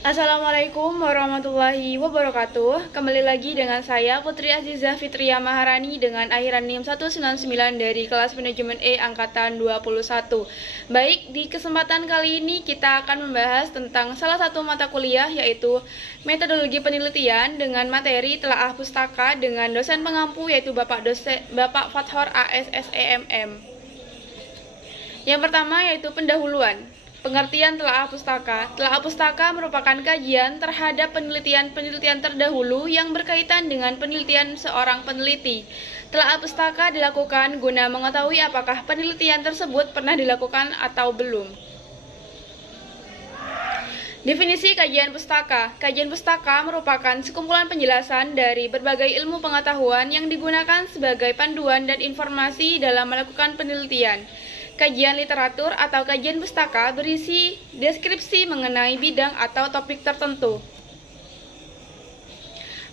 Assalamualaikum warahmatullahi wabarakatuh. Kembali lagi dengan saya Putri Azizah Fitria Maharani dengan akhiran NIM 199 dari kelas manajemen E angkatan 21. Baik, di kesempatan kali ini kita akan membahas tentang salah satu mata kuliah yaitu metodologi penelitian dengan materi telaah pustaka dengan dosen pengampu yaitu Bapak Fathor ASSEMM. Yang pertama yaitu pendahuluan. Pengertian telaah pustaka. Telaah pustaka merupakan kajian terhadap penelitian-penelitian terdahulu yang berkaitan dengan penelitian seorang peneliti. Telaah pustaka dilakukan guna mengetahui apakah penelitian tersebut pernah dilakukan atau belum. Definisi kajian pustaka. Kajian pustaka merupakan sekumpulan penjelasan dari berbagai ilmu pengetahuan yang digunakan sebagai panduan dan informasi dalam melakukan penelitian. Kajian literatur atau kajian pustaka berisi deskripsi mengenai bidang atau topik tertentu.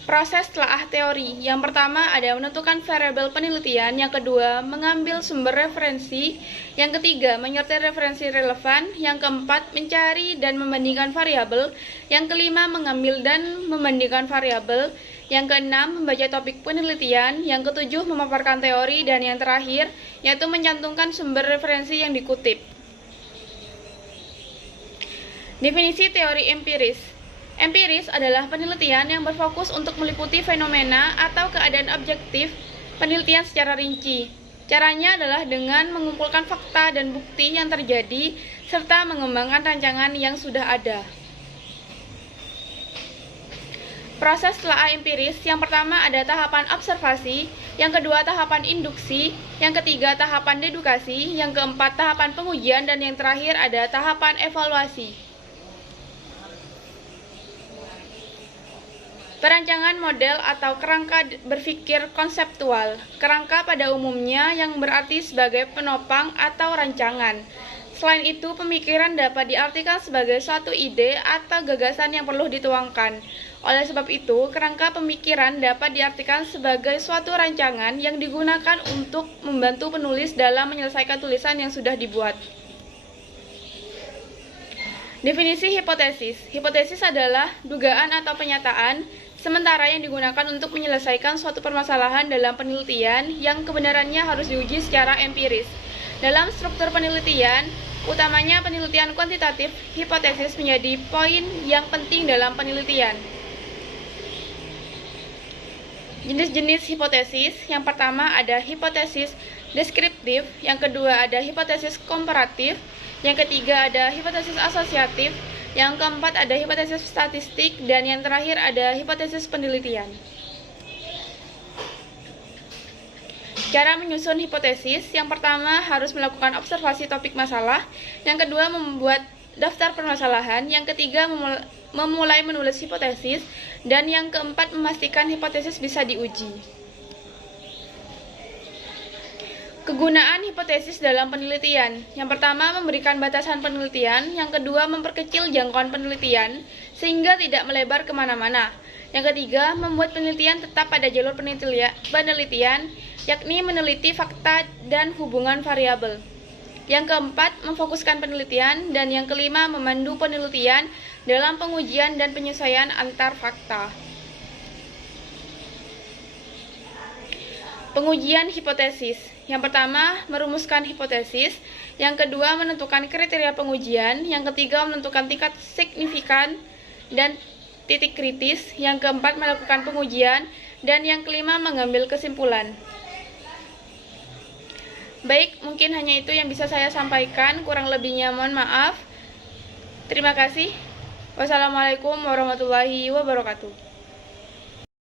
Proses telaah teori. Yang pertama ada menentukan variabel penelitian, yang kedua mengambil sumber referensi, yang ketiga menyertai referensi relevan, yang keempat mencari dan membandingkan variabel, yang kelima mengambil dan membandingkan variabel, yang keenam membaca topik penelitian, yang ketujuh memaparkan teori, dan yang terakhir yaitu mencantumkan sumber referensi yang dikutip. Definisi teori empiris. Empiris adalah penelitian yang berfokus untuk meliputi fenomena atau keadaan objektif penelitian secara rinci. Caranya adalah dengan mengumpulkan fakta dan bukti yang terjadi serta mengembangkan rancangan yang sudah ada. Proses telaah empiris, yang pertama ada tahapan observasi, yang kedua tahapan induksi, yang ketiga tahapan dedukasi, yang keempat tahapan pengujian, dan yang terakhir ada tahapan evaluasi. Perancangan model atau kerangka berpikir konseptual. Kerangka pada umumnya yang berarti sebagai penopang atau rancangan. Selain itu, pemikiran dapat diartikan sebagai suatu ide atau gagasan yang perlu dituangkan. Oleh sebab itu, kerangka pemikiran dapat diartikan sebagai suatu rancangan yang digunakan untuk membantu penulis dalam menyelesaikan tulisan yang sudah dibuat. Definisi hipotesis. Hipotesis adalah dugaan atau pernyataan sementara yang digunakan untuk menyelesaikan suatu permasalahan dalam penelitian yang kebenarannya harus diuji secara empiris. Dalam struktur penelitian, utamanya penelitian kuantitatif, hipotesis menjadi poin yang penting dalam penelitian. Jenis-jenis hipotesis, yang pertama ada hipotesis deskriptif, yang kedua ada hipotesis komparatif, yang ketiga ada hipotesis asosiatif, yang keempat ada hipotesis statistik, dan yang terakhir ada hipotesis penelitian. Cara menyusun hipotesis, yang pertama harus melakukan observasi topik masalah, yang kedua membuat daftar permasalahan, yang ketiga memulai menulis hipotesis, dan yang keempat memastikan hipotesis bisa diuji. Kegunaan hipotesis dalam penelitian. Yang pertama, memberikan batasan penelitian. Yang kedua, memperkecil jangkauan penelitian sehingga tidak melebar kemana-mana. Yang ketiga, membuat penelitian tetap pada jalur penelitian, yakni meneliti fakta dan hubungan variabel. Yang keempat, memfokuskan penelitian. Dan yang kelima, memandu penelitian dalam pengujian dan penyesuaian antar fakta. Pengujian hipotesis. Yang pertama, merumuskan hipotesis. Yang kedua, menentukan kriteria pengujian. Yang ketiga, menentukan tingkat signifikan dan titik kritis. Yang keempat, melakukan pengujian. Dan yang kelima, mengambil kesimpulan. Baik, mungkin hanya itu yang bisa saya sampaikan. Kurang lebihnya mohon maaf. Terima kasih. Wassalamualaikum warahmatullahi wabarakatuh.